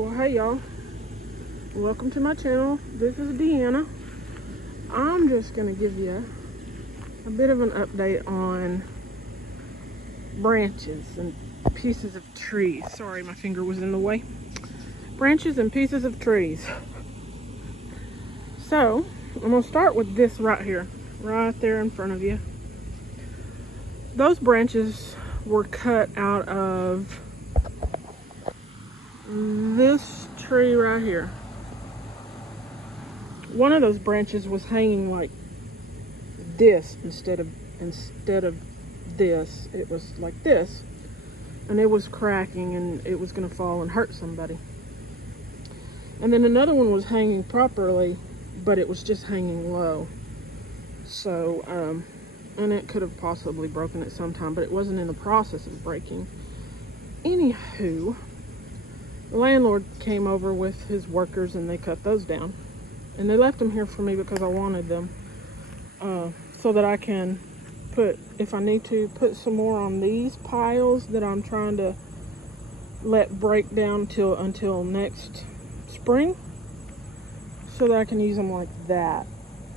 Well, hey y'all, welcome to my channel. This is Deanna. I'm just gonna give you a bit of an update on branches and pieces of trees. Sorry, my finger was in the way. Branches and pieces of trees. So, I'm gonna start with this right here, right there in front of you. Those branches were cut out of this tree right here. One of those branches was hanging like this instead of this. It was like this, and it was cracking and it was gonna fall and hurt somebody. And then another one was hanging properly, but it was just hanging low. So and it could have possibly broken at some time, but it wasn't in the process of breaking. Anywho, the landlord came over with his workers and they cut those down. And they left them here for me because I wanted them. So that I can put, if I need to, put some more on these piles that I'm trying to let break down until next spring. So that I can use them like that.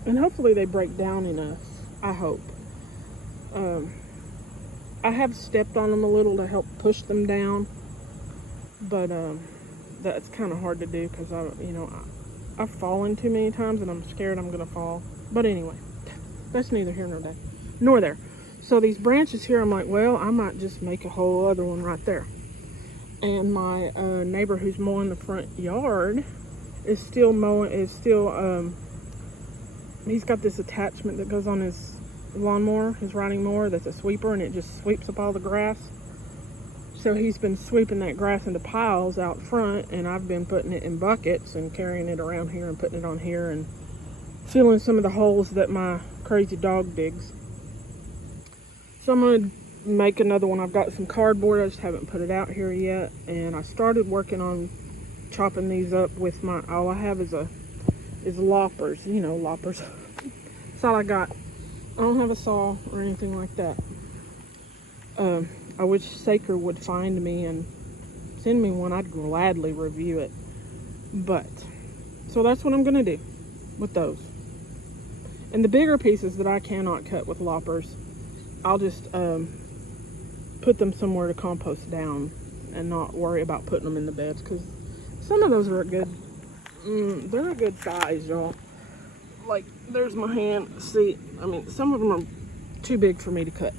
And hopefully they break down enough, I hope. I have stepped on them a little to help push them down. But that's kind of hard to do because I've fallen too many times and I'm scared I'm gonna fall. But anyway, that's neither here nor there. So these branches here, I'm like, well, I might just make a whole other one right there. And my neighbor who's mowing the front yard is still mowing. He's got this attachment that goes on his lawnmower, his riding mower, that's a sweeper, and it just sweeps up all the grass. So he's been sweeping that grass into piles out front, and I've been putting it in buckets and carrying it around here and putting it on here and filling some of the holes that my crazy dog digs. So I'm going to make another one. I've got some cardboard. I just haven't put it out here yet. And I started working on chopping these up with all I have is loppers. You know, loppers. That's all I got. I don't have a saw or anything like that. I wish Saker would find me and send me one. I'd gladly review it. But, so that's what I'm going to do with those. And the bigger pieces that I cannot cut with loppers, I'll just put them somewhere to compost down and not worry about putting them in the beds, because some of those are they're a good size, y'all. Like, there's my hand. See, I mean, some of them are too big for me to cut.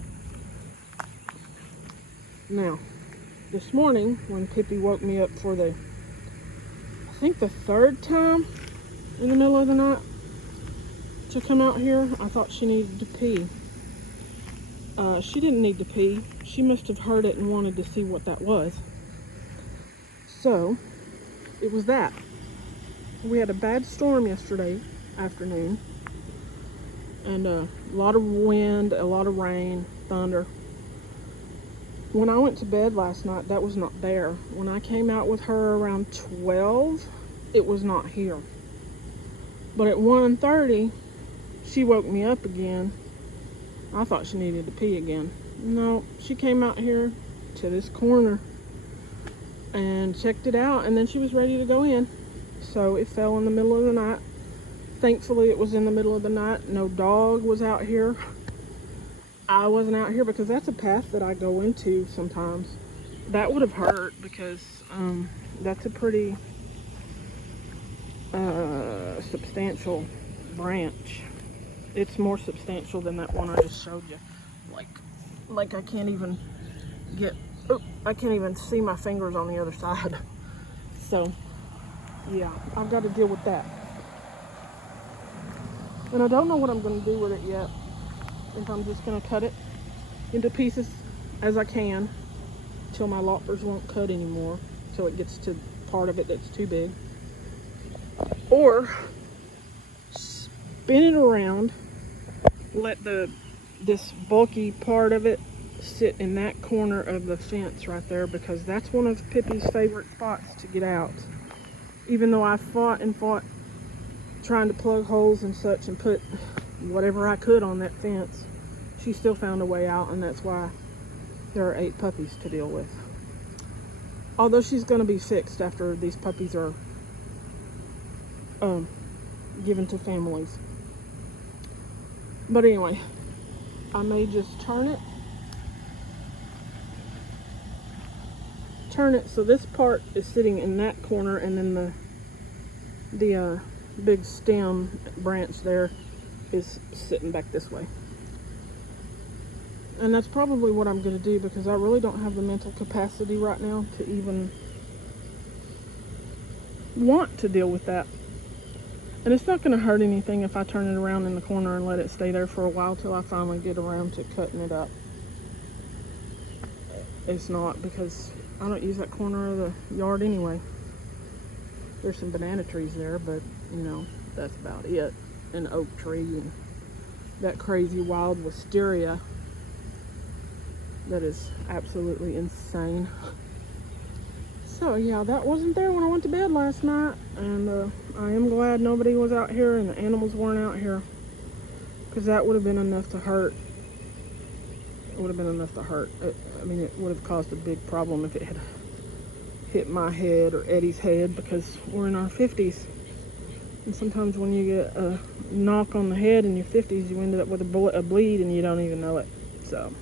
Now, this morning, when Pippi woke me up for I think the third time in the middle of the night to come out here, I thought she needed to pee. She didn't need to pee. She must have heard it and wanted to see what that was. So, it was that. We had a bad storm yesterday afternoon. And a lot of wind, a lot of rain, thunder. When I went to bed last night, that was not there. When I came out with her around 12, it was not here. But at 1:30, she woke me up again. I thought she needed to pee again. No, she came out here to this corner and checked it out, and then she was ready to go in. So it fell in the middle of the night. Thankfully, it was in the middle of the night. No dog was out here. I wasn't out here because that's a path that I go into sometimes. That would have hurt because that's a pretty substantial branch. It's more substantial than that one I just showed you. Like I can't even see my fingers on the other side. So yeah, I've got to deal with that. And I don't know what I'm going to do with it yet. If I'm just going to cut it into pieces as I can till my loppers won't cut anymore, till it gets to part of it that's too big, or spin it around, let this bulky part of it sit in that corner of the fence right there, because that's one of Pippi's favorite spots to get out. Even though I fought trying to plug holes and such and put whatever I could on that fence, she still found a way out, and that's why there are 8 puppies to deal with. Although she's going to be fixed after these puppies are given to families. But anyway, I may just turn it so this part is sitting in that corner, and then the big stem branch there is sitting back this way. And that's probably what I'm going to do, because I really don't have the mental capacity right now to even want to deal with that. And it's not going to hurt anything if I turn it around in the corner and let it stay there for a while till I finally get around to cutting it up. It's not, because I don't use that corner of the yard anyway. There's some banana trees there, but you know, that's about it. An oak tree and that crazy wild wisteria that is absolutely insane. So yeah, that wasn't there when I went to bed last night, and I am glad nobody was out here and the animals weren't out here, because that would have been enough to hurt. It would have been enough to hurt. I mean, it would have caused a big problem if it had hit my head or Eddie's head, because we're in our 50s. And sometimes when you get a knock on the head in your 50s, you end up with a bleed and you don't even know it. So,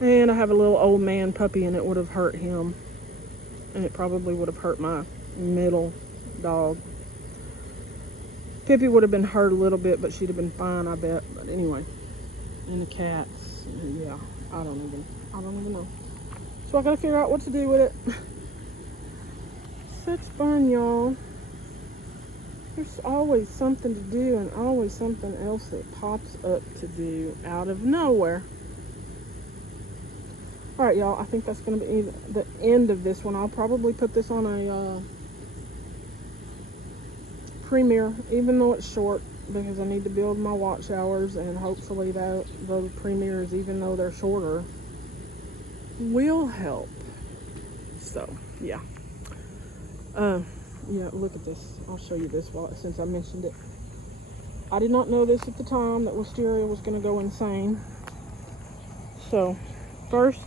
and I have a little old man puppy, and it would have hurt him. And it probably would have hurt my middle dog. Pippi would have been hurt a little bit, but she'd have been fine, I bet. But anyway, and the cats, yeah, I don't even know. So I gotta figure out what to do with it. Such fun, y'all. There's always something to do, and always something else that pops up to do out of nowhere. All right, y'all, I think that's going to be the end of this one. I'll probably put this on a premiere, even though it's short, because I need to build my watch hours, and hopefully those premieres, even though they're shorter, will help. So, yeah. Yeah, look at this. I'll show you this since I mentioned it. I did not know this at the time, that wisteria was going to go insane. So, first,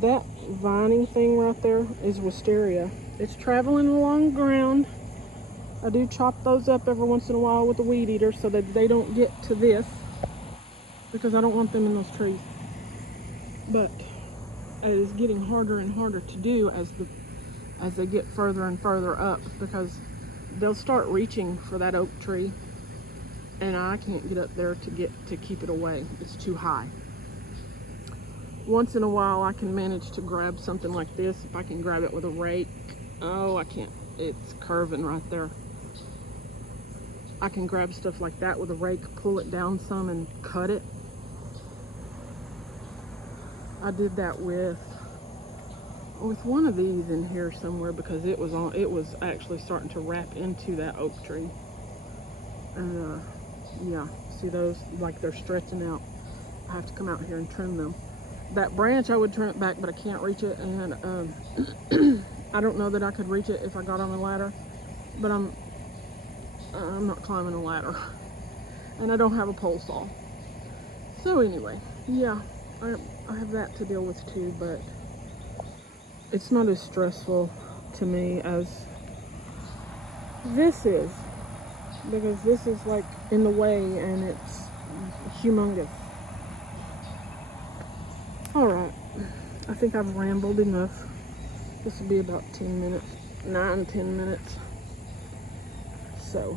that vining thing right there is wisteria. It's traveling along the ground. I do chop those up every once in a while with a weed eater so that they don't get to this, because I don't want them in those trees. But it is getting harder and harder to do as they get further and further up, because they'll start reaching for that oak tree, and I can't get up there to keep it away. It's too high. Once in a while I can manage to grab something like this. If I can grab it with a rake. Oh, I can't. It's curving right there. I can grab stuff like that with a rake, pull it down some and cut it. I did that with one of these in here somewhere, because it was actually starting to wrap into that oak tree. And yeah, see those, like they're stretching out. I have to come out here and trim them. That branch, I would trim it back, but I can't reach it, and I don't know that I could reach it if I got on a ladder, but I'm not climbing a ladder, and I don't have a pole saw. So anyway, yeah, I have that to deal with too, but it's not as stressful to me as this is, because this is like in the way, and it's humongous. All right, I think I've rambled enough. This will be about 10 minutes, 10 minutes. So,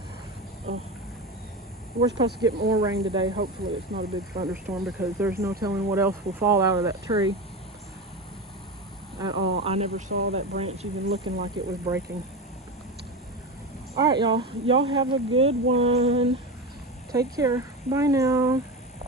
we're supposed to get more rain today. Hopefully it's not a big thunderstorm, because there's no telling what else will fall out of that tree at all. I never saw that branch even looking like it was breaking. All right, y'all. Y'all have a good one. Take care. Bye now.